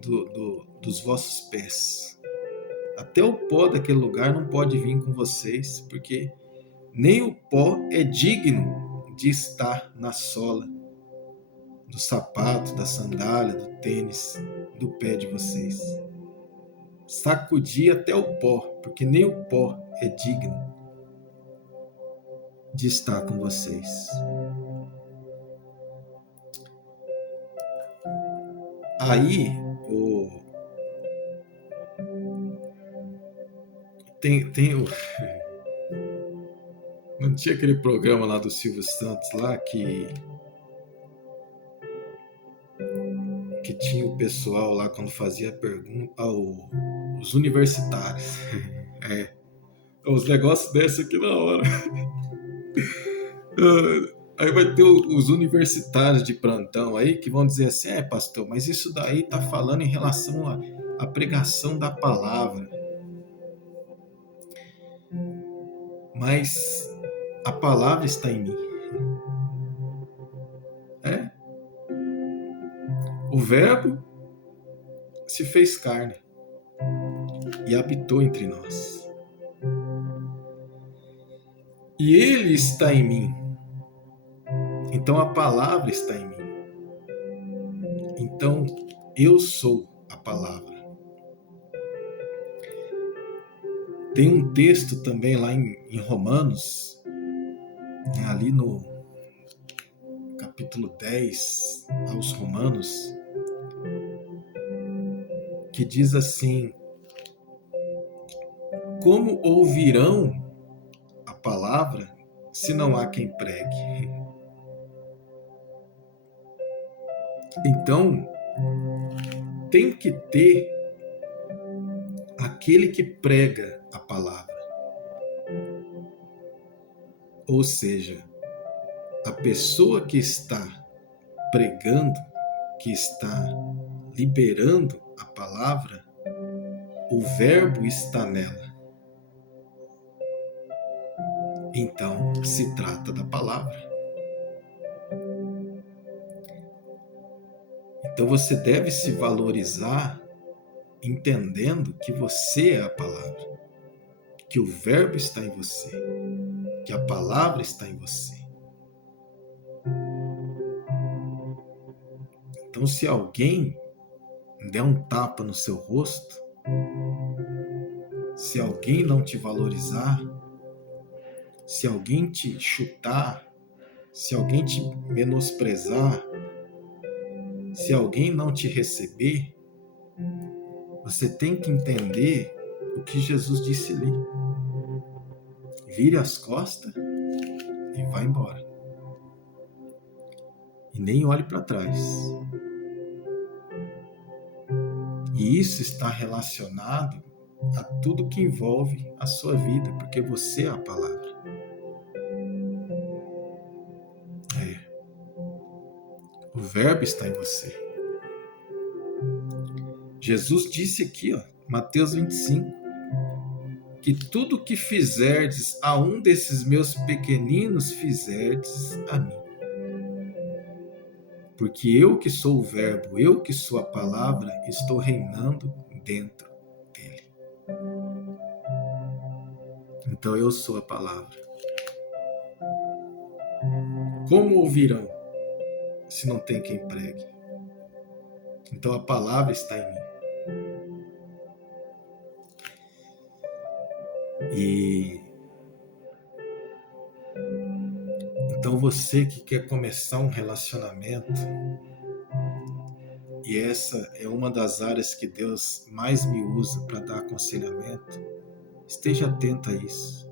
dos vossos pés. Até o pó daquele lugar não pode vir com vocês, porque nem o pó é digno de estar na sola do sapato, da sandália, do tênis, do pé de vocês. Sacudir até o pó, porque nem o pó é digno de estar com vocês. Aí, tem o... Não tinha aquele programa lá do Silvio Santos lá que tinha o pessoal lá quando fazia pergunta os universitários. Os negócios desses aqui na hora. Aí vai ter os universitários de plantão aí que vão dizer assim: pastor, mas isso daí tá falando em relação à pregação da palavra. Mas a palavra está em mim. O verbo se fez carne e habitou entre nós. E ele está em mim. Então a palavra está em mim. Então eu sou a palavra. Tem um texto também lá em Romanos, ali no capítulo 10 aos Romanos, que diz assim: como ouvirão a palavra se não há quem pregue? Então, tem que ter aquele que prega a palavra. Ou seja, a pessoa que está pregando, que está liberando a palavra, o verbo está nela. Então, se trata da palavra. Então você deve se valorizar entendendo que você é a palavra, que o verbo está em você, que a palavra está em você. Então, se alguém der um tapa no seu rosto, se alguém não te valorizar, se alguém te chutar, se alguém te menosprezar, se alguém não te receber, você tem que entender o que Jesus disse ali. Vire as costas e vá embora. E nem olhe para trás. E isso está relacionado a tudo que envolve a sua vida, porque você é a palavra. O verbo está em você. Jesus disse aqui, Mateus 25, que tudo que fizerdes a um desses meus pequeninos, fizerdes a mim. Porque eu que sou o verbo, eu que sou a palavra, estou reinando dentro dele. Então eu sou a palavra. Como ouvirão se não tem quem pregue? Então a palavra está em mim. E então você que quer começar um relacionamento, e essa é uma das áreas que Deus mais me usa para dar aconselhamento, esteja atento a isso.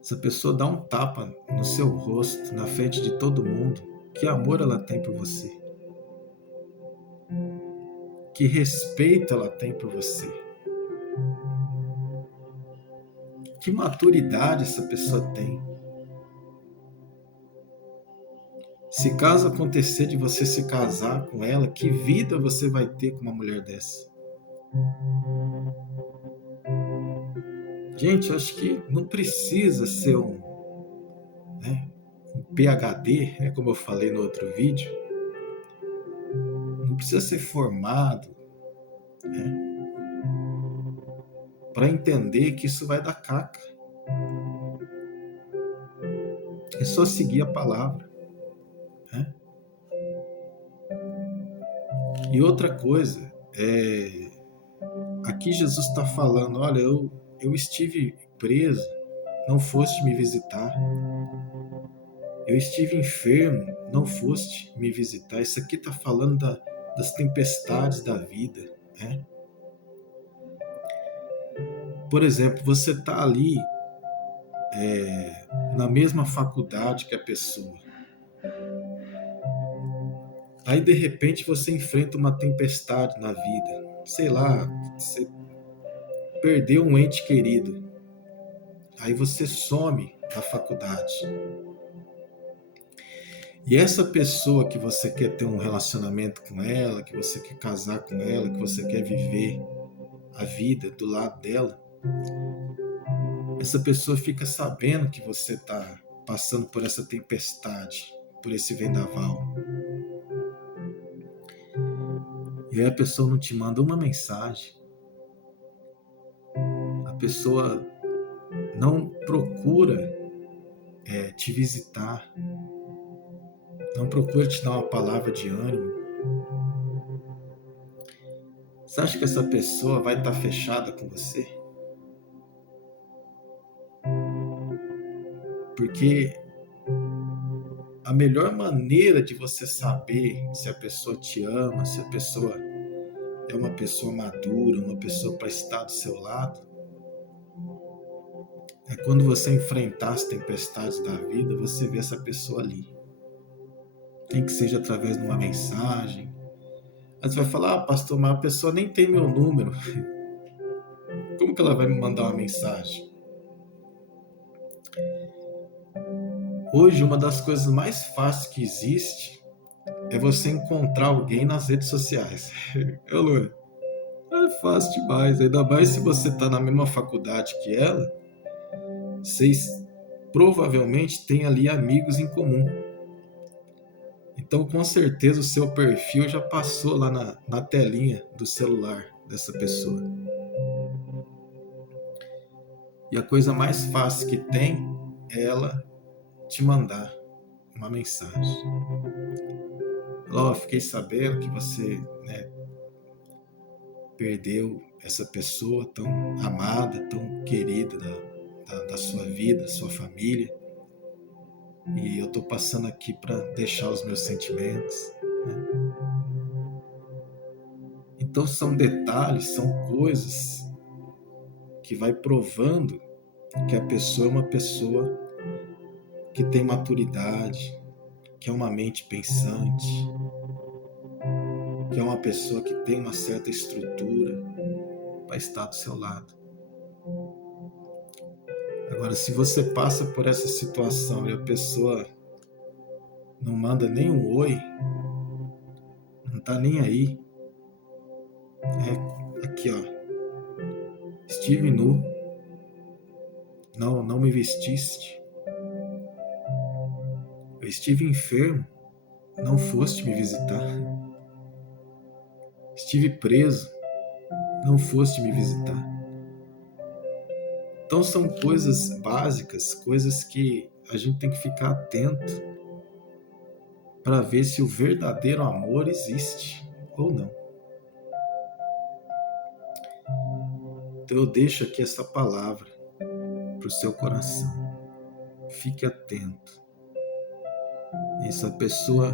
Se a pessoa dá um tapa no seu rosto, na frente de todo mundo, que amor ela tem por você? Que respeito ela tem por você? Que maturidade essa pessoa tem? Se caso acontecer de você se casar com ela, que vida você vai ter com uma mulher dessa? Gente, eu acho que não precisa ser um PhD, como eu falei no outro vídeo. Não precisa ser formado, né, para entender que isso vai dar caca. É só seguir a palavra, né? E outra coisa, aqui Jesus está falando, olha, eu estive preso, não foste me visitar. Eu estive enfermo, não foste me visitar. Isso aqui está falando das tempestades da vida, né? Por exemplo, você está ali na mesma faculdade que a pessoa. Aí, de repente, você enfrenta uma tempestade na vida. Sei lá, você perdeu um ente querido. Aí você some da faculdade. E essa pessoa que você quer ter um relacionamento com ela, que você quer casar com ela, que você quer viver a vida do lado dela, essa pessoa fica sabendo que você está passando por essa tempestade, por esse vendaval. E aí a pessoa não te manda uma mensagem. A pessoa não procura te visitar. Não procura te dar uma palavra de ânimo. Você acha que essa pessoa vai estar fechada com você? Porque a melhor maneira de você saber se a pessoa te ama, se a pessoa é uma pessoa madura, uma pessoa para estar do seu lado, é quando você enfrentar as tempestades da vida, você vê essa pessoa ali. Nem que seja através de uma mensagem. Aí você vai falar, pastor, mas a pessoa nem tem meu número. Como que ela vai me mandar uma mensagem? Hoje, uma das coisas mais fáceis que existe é você encontrar alguém nas redes sociais. Lu, é fácil demais. Ainda mais se você está na mesma faculdade que ela, vocês provavelmente têm ali amigos em comum. Então, com certeza, o seu perfil já passou lá na telinha do celular dessa pessoa. E a coisa mais fácil que tem é ela te mandar uma mensagem. Fiquei sabendo que você perdeu essa pessoa tão amada, tão querida da sua vida, da sua família. E eu estou passando aqui para deixar os meus sentimentos. Né? Então são detalhes, são coisas que vai provando que a pessoa é uma pessoa que tem maturidade, que é uma mente pensante, que é uma pessoa que tem uma certa estrutura para estar do seu lado. Agora, se você passa por essa situação e a pessoa não manda nem um oi, não tá nem aí, aqui ó, estive nu, não me vestiste, eu estive enfermo, não foste me visitar, estive preso, não foste me visitar. Então são coisas básicas, coisas que a gente tem que ficar atento para ver se o verdadeiro amor existe ou não. Então eu deixo aqui essa palavra para o seu coração. Fique atento. E se a pessoa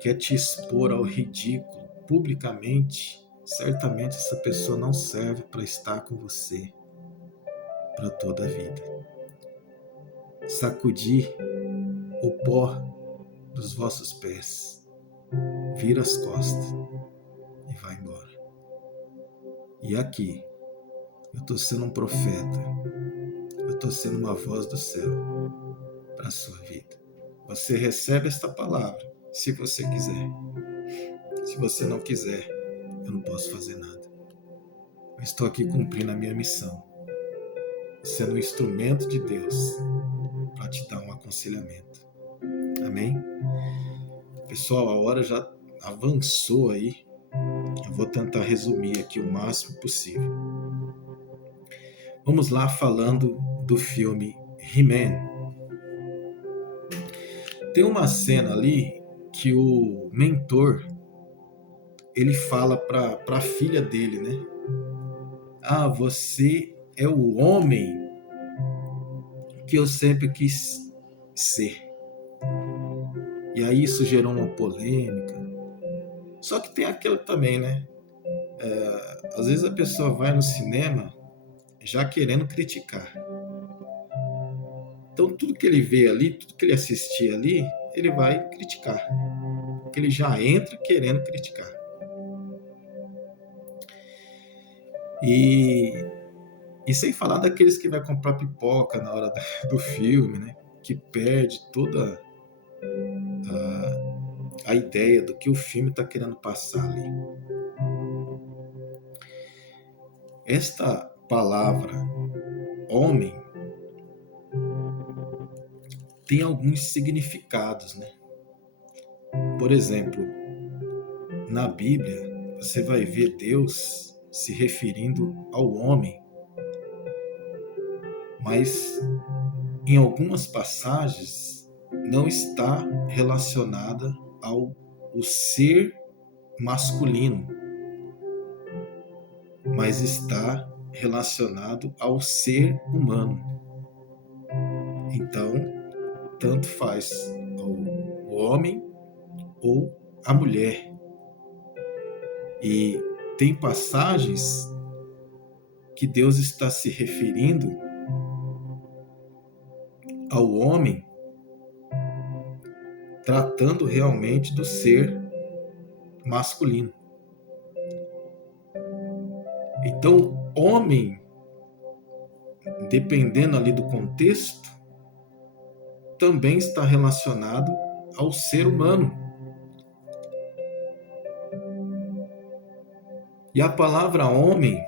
quer te expor ao ridículo publicamente, certamente essa pessoa não serve para estar com você para toda a vida. Sacudir o pó dos vossos pés, vira as costas e vai embora. E aqui, eu estou sendo um profeta, eu estou sendo uma voz do céu para a sua vida. Você recebe esta palavra, se você quiser. Se você não quiser, eu não posso fazer nada. Eu estou aqui cumprindo a minha missão, sendo um instrumento de Deus para te dar um aconselhamento. Amém? Pessoal, a hora já avançou aí. Eu vou tentar resumir aqui o máximo possível. Vamos lá, falando do filme He-Man. Tem uma cena ali que o mentor, ele fala para a filha dele, né? Ah, você é o homem que eu sempre quis ser. E aí isso gerou uma polêmica. Só que tem aquilo também, né? Às vezes a pessoa vai no cinema já querendo criticar. Então tudo que ele vê ali, tudo que ele assistir ali, ele vai criticar. Porque ele já entra querendo criticar. E sem falar daqueles que vai comprar pipoca na hora do filme, né? Que perde toda a ideia do que o filme está querendo passar ali. Esta palavra homem tem alguns significados, né? Por exemplo, na Bíblia, você vai ver Deus se referindo ao homem, mas em algumas passagens não está relacionada ao ser masculino, mas está relacionado ao ser humano. Então, tanto faz o homem ou a mulher. E tem passagens que Deus está se referindo ao homem, tratando realmente do ser masculino. Então, homem, dependendo ali do contexto, também está relacionado ao ser humano. E a palavra homem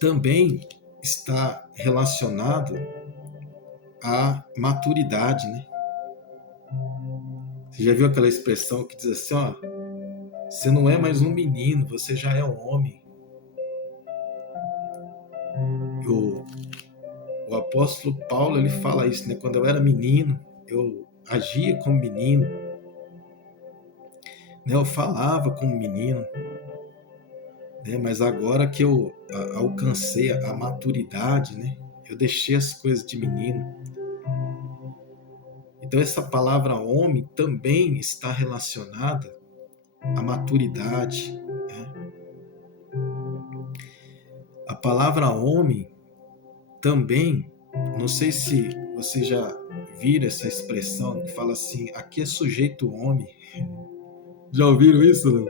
também está relacionado à maturidade, né? Você já viu aquela expressão que diz assim, ó, você não é mais um menino, você já é um homem. O apóstolo Paulo, ele fala isso, né? Quando eu era menino, eu agia como menino, né? Eu falava como menino, né? Mas agora que eu alcancei a maturidade, né? Eu deixei as coisas de menino. Então essa palavra homem também está relacionada à maturidade, né? A palavra homem também, não sei se você já viram essa expressão que fala assim, aqui é sujeito homem. Já ouviram isso, não?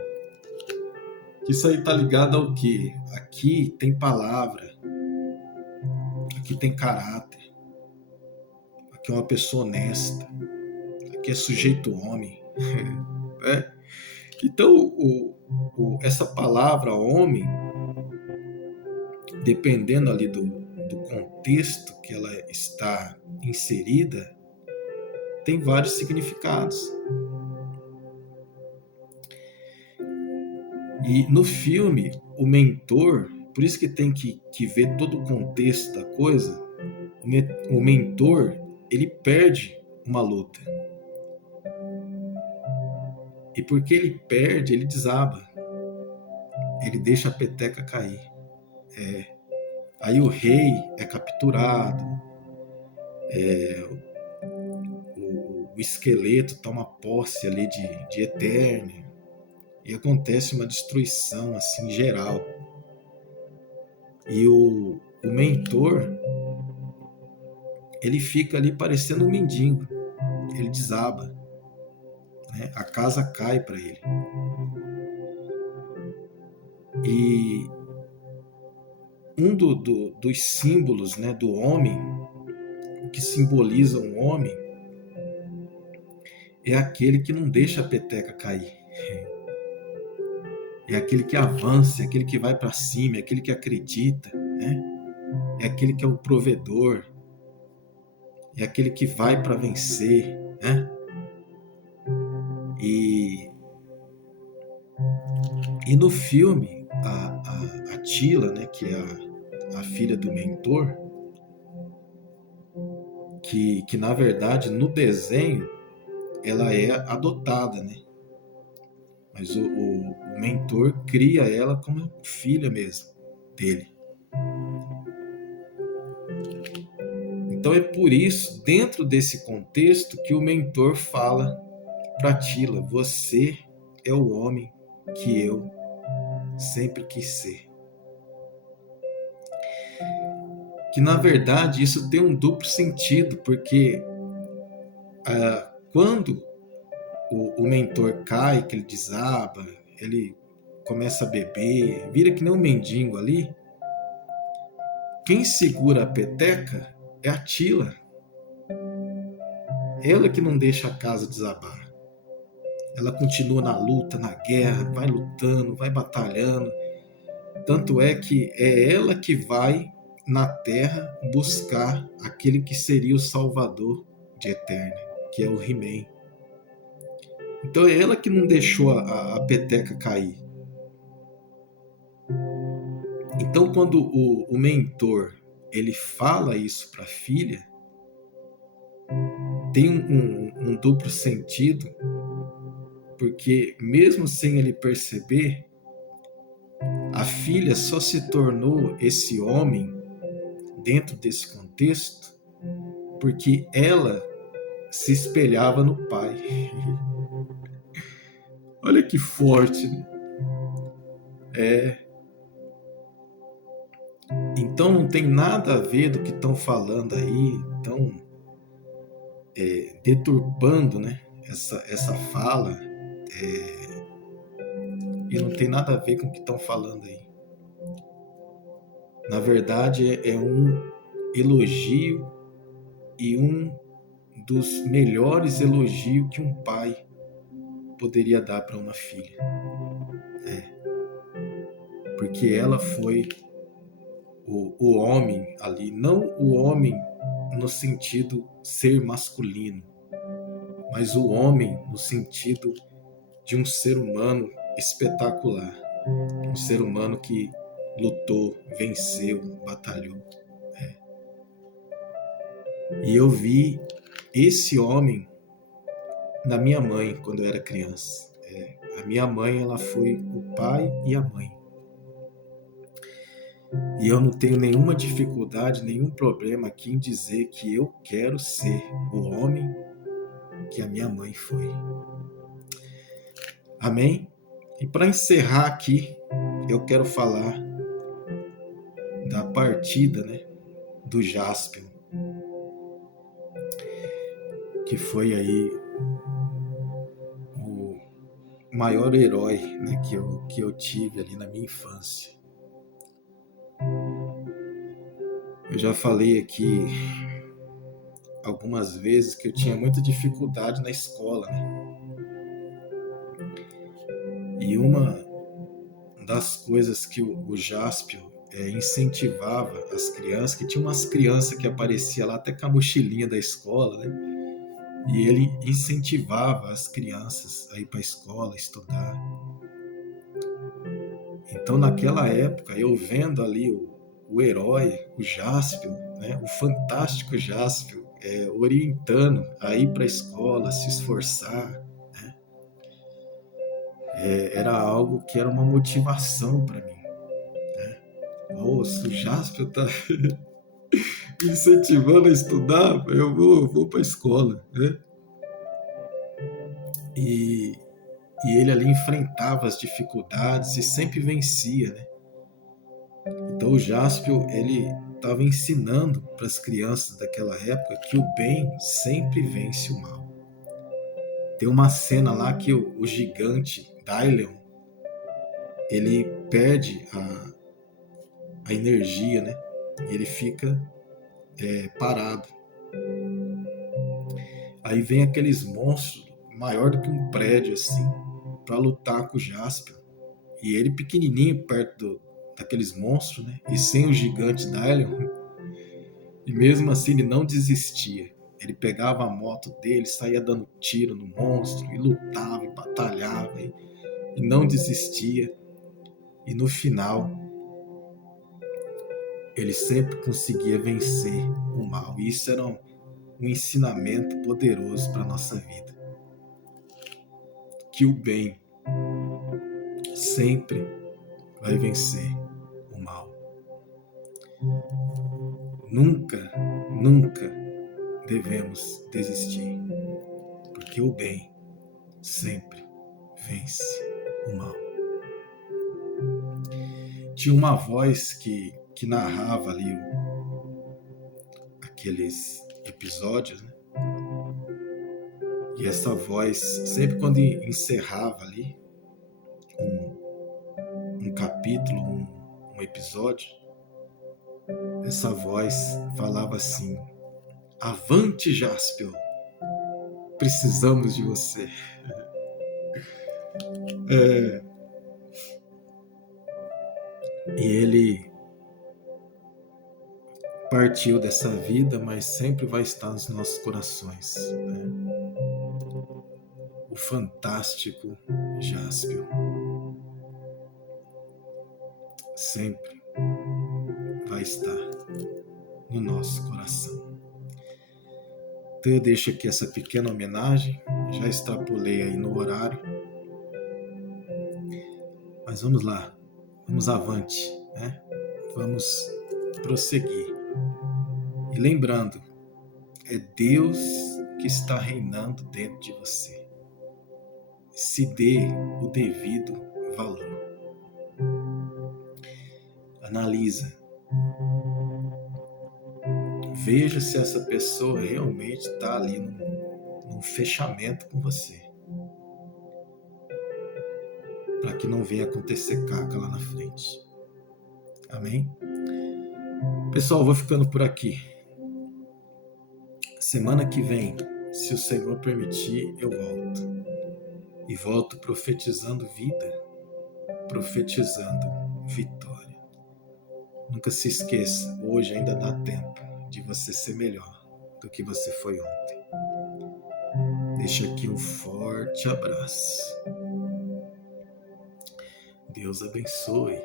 Isso aí tá ligado ao quê? Aqui tem palavra, aqui tem caráter, aqui é uma pessoa honesta, aqui é sujeito homem. Né? Então, essa palavra homem, dependendo ali do contexto que ela está inserida, tem vários significados. E no filme, o mentor, por isso que tem que ver todo o contexto da coisa, o mentor, ele perde uma luta. E porque ele perde, ele desaba. Ele deixa a peteca cair. Aí o rei é capturado, o esqueleto toma posse ali de Eternia, e acontece uma destruição assim geral. E o mentor, ele fica ali parecendo um mendigo, ele desaba, né? A casa cai para ele. E um dos símbolos, né, do homem, que simboliza um homem, é aquele que não deixa a peteca cair. É aquele que avança, é aquele que vai para cima, é aquele que acredita, né? É aquele que é o provedor, é aquele que vai para vencer, né? E E no filme, a Tila, né, que é a filha do mentor, que na verdade no desenho ela é adotada, né? Mas o mentor cria ela como filha mesmo dele. Então é por isso, dentro desse contexto, que o mentor fala para Tila: você é o homem que eu sempre quis ser. Que na verdade isso tem um duplo sentido, porque quando o mentor cai, que ele desaba, ele começa a beber, vira que nem um mendigo ali, quem segura a peteca é a Tila. Ela que não deixa a casa desabar. Ela continua na luta, na guerra, vai lutando, vai batalhando. Tanto é que é ela que vai na terra buscar aquele que seria o salvador de Eterna, que é o He-Man. Então é ela que não deixou a peteca cair. Então quando o mentor ele fala isso para a filha, tem um duplo sentido, porque mesmo sem ele perceber, a filha só se tornou esse homem dentro desse contexto porque ela se espelhava no pai. Olha que forte, né? Então não tem nada a ver do que estão falando aí, estão deturpando, né, essa fala, e não tem nada a ver com o que estão falando aí. Na verdade, é um elogio e um dos melhores elogios que um pai poderia dar para uma filha. Porque ela foi o homem ali, não o homem no sentido ser masculino, mas o homem no sentido de um ser humano espetacular, um ser humano que lutou, venceu, batalhou. E eu vi esse homem na minha mãe quando eu era criança. A minha mãe, ela foi o pai e a mãe. E eu não tenho nenhuma dificuldade, nenhum problema aqui em dizer que eu quero ser o homem que a minha mãe foi. Amém? E para encerrar aqui, eu quero falar da partida, né, do Jaspion, que foi aí o maior herói, né, que eu tive ali na minha infância. Eu já falei aqui algumas vezes que eu tinha muita dificuldade na escola, né? E uma das coisas que o Jaspion incentivava as crianças, que tinha umas crianças que apareciam lá até com a mochilinha da escola, né? E ele incentivava as crianças a ir para a escola, estudar. Então, naquela época, eu vendo ali o herói, o Jaspion, né? O fantástico Jaspion, orientando a ir para a escola, se esforçar, né? Era algo que era uma motivação para mim. Nossa, o Jaspion está me incentivando a estudar, eu vou para a escola, né? E ele ali enfrentava as dificuldades e sempre vencia, né? Então o Jaspion, ele estava ensinando para as crianças daquela época que o bem sempre vence o mal. Tem uma cena lá que o gigante Dylion, ele perde a energia, né? E ele fica parado. Aí vem aqueles monstros maior do que um prédio assim para lutar com o Jaspion. E ele pequenininho perto daqueles monstros, né? E sem o gigante Dylion. E mesmo assim ele não desistia. Ele pegava a moto dele, saía dando tiro no monstro e lutava e batalhava e não desistia. E no final, ele sempre conseguia vencer o mal. E isso era um ensinamento poderoso para a nossa vida. Que o bem sempre vai vencer o mal. Nunca, nunca devemos desistir, porque o bem sempre vence o mal. Tinha uma voz que narrava ali aqueles episódios, né? E essa voz, sempre quando encerrava ali um capítulo, um episódio, essa voz falava assim: avante, Jaspion, precisamos de você. E ele partiu dessa vida, mas sempre vai estar nos nossos corações, né? O fantástico Jaspion sempre vai estar no nosso coração. Então eu deixo aqui essa pequena homenagem, já extrapolei aí no horário, mas vamos lá, vamos avante, né? Vamos prosseguir. E lembrando, é Deus que está reinando dentro de você. Se dê o devido valor. Analisa. Veja se essa pessoa realmente está ali num fechamento com você. Para que não venha acontecer caca lá na frente. Amém? Pessoal, vou ficando por aqui. Semana que vem, se o Senhor permitir, eu volto. E volto profetizando vida, profetizando vitória. Nunca se esqueça, hoje ainda dá tempo de você ser melhor do que você foi ontem. Deixo aqui um forte abraço. Deus abençoe.